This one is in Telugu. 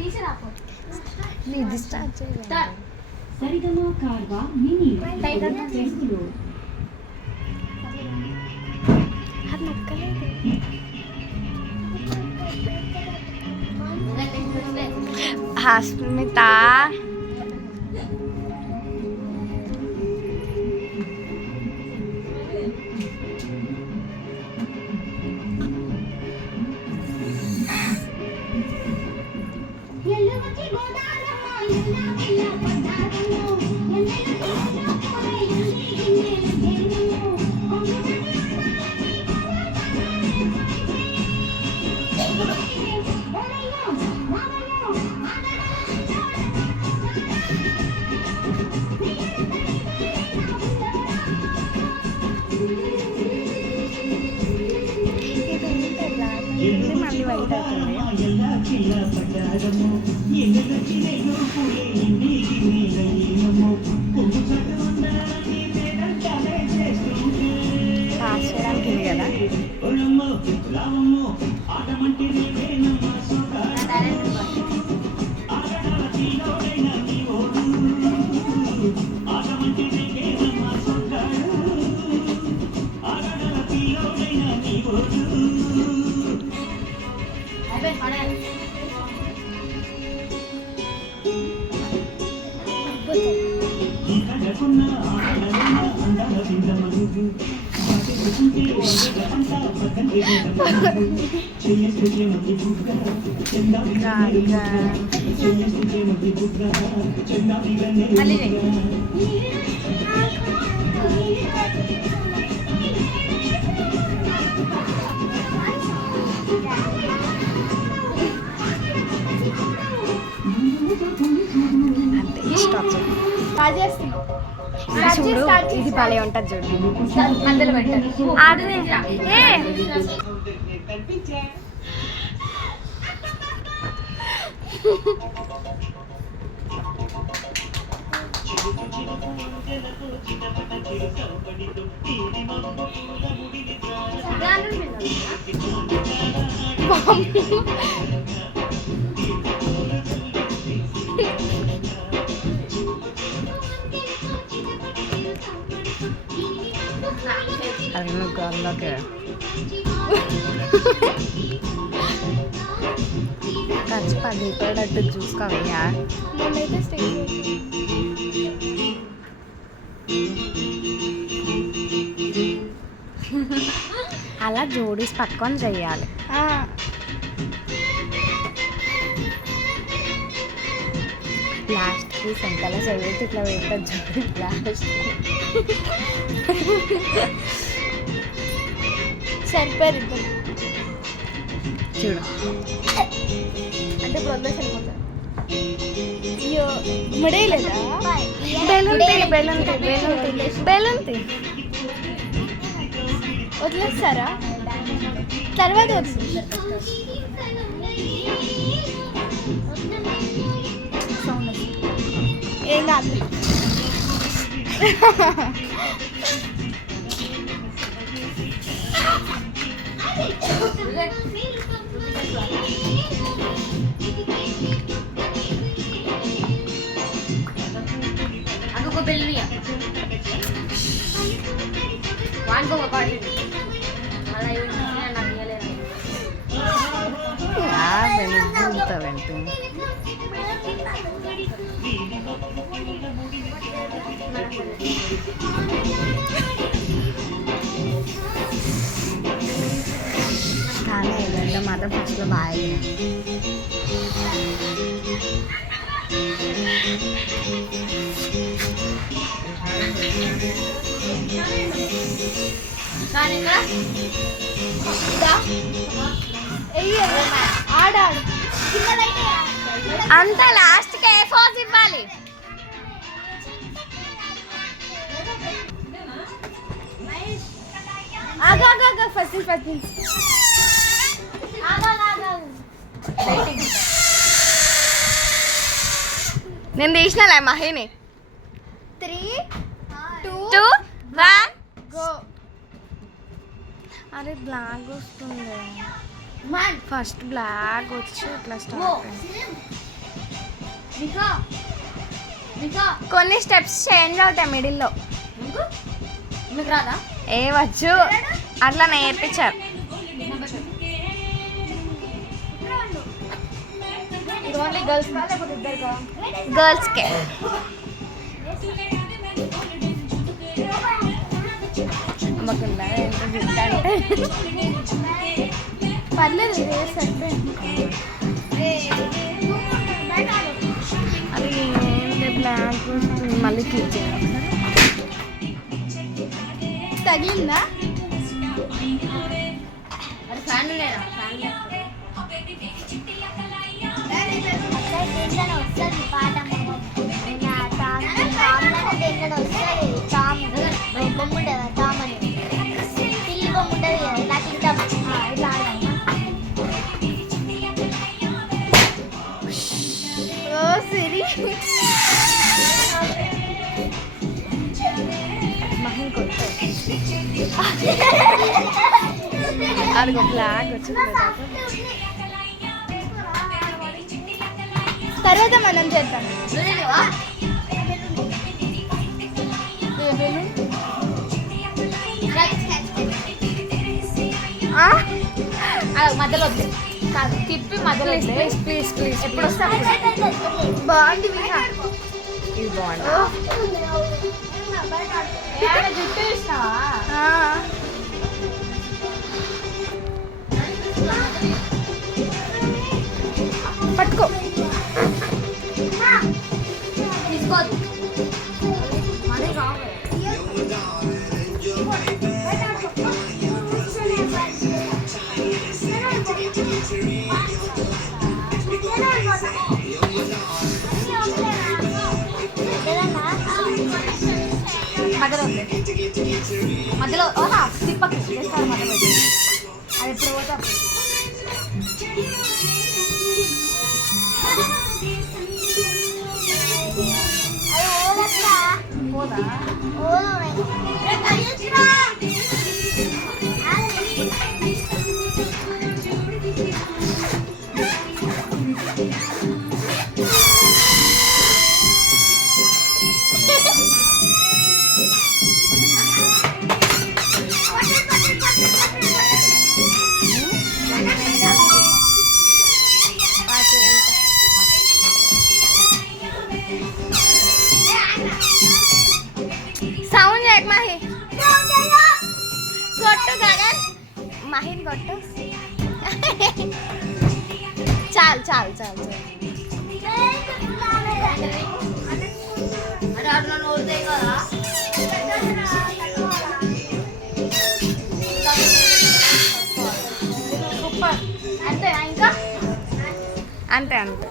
ఇది స్టార్ట్ చేయాలి. సరిగమ కార్వా మినీ తెలుగులో అది నొక్కలేదు. హస్మిత మళ్ళీ వైట్ అవుతుంది. పాస్ చేయడానికి ఇది కదా. అంతే ఇష్టం చూడు. ఇది భలే ఉంటుంది చూడు. మధ్యలో పెట్టారు. అది నువ్వు అందులోకి ఖర్చు పడిపోయేటట్టు చూసుకోవయ్యా. అలా జోడీస్ పట్టుకొని చెయ్యాలి. లాస్ట్కి సంకల చెయ్యొచ్చు ఇట్లా పెడతారు జోడీ లాస్ట్. సరిపోయారు ఇద్దరు. చూడు అంటే ఇప్పుడు వదిలేసి వెళ్ళిపోతారు. అయ్యో ముడే లేదా? బెలూన్ వదిలేస్తారా? తర్వాత వస్తుంది. ఏం కాదు. aku beli ya wan ko bakal malah yung nangyayari వెళ్తావంటే కానీ ఇదంతా మాత్రం ఫస్ట్లో బాగా ఆడాడు అంత లాస్ట్కి ఏ ఫోజ్ ఇవ్వాలి. ఫస్ట్ నేను తీసినలే మహిని. 3 2 1 గో. అరే బ్లాక్ వస్తుంది. ఫస్ట్ బ్లాక్ వచ్చి ఇట్లా స్టార్ట్ అయింది. మీకా మీకా కొన్ని స్టెప్స్ చేంజ్ అవుతాయి మిడిల్లో. మీకు మీకు రాదా? ఏ వచ్చు, అట్లా నేర్పించారు. ఇది ఓన్లీ గర్ల్స్ కా లేకపోతే ఇద్దరికా? గర్ల్స్కే. పర్లేదు సరిపోయింది. అది బ్లాక్ మళ్ళీ క్లిక్ చేయాలి. తగిలిందా? అది ఫ్యాన్ లేదా? ఫ్యాన్ ఓ సిరి అదిగో బ్లాక్ వచ్చింది. తర్వాత మనం చేద్దాం. మధ్యలో వద్దు. కాదు తిప్పి మధ్యలో ప్లీజ్ ప్లీజ్ ప్లీజ్ ఎప్పుడు వస్తా బాగుంది. ఇది బాగుంది. జుట్టు ఇస్తావా? పట్టుకో. తీసుకోవద్దు. మళ్ళీ కావాలి. మధ్యలో ఉంది. మధ్యలో తిప్పకి చేస్తారు. మధ్యలో అది ఎప్పుడు పోతే అప్పుడు. పోదా? సౌండ్ చేయక మహి. కొట్టు గగన్. మహిన్ కొట్టు. చాలు చాలు చాలు చాలు. అంటే అట్లా నోరుతాయి కదా. సూపర్. అంతే ఇంకా. అంతే అంతే.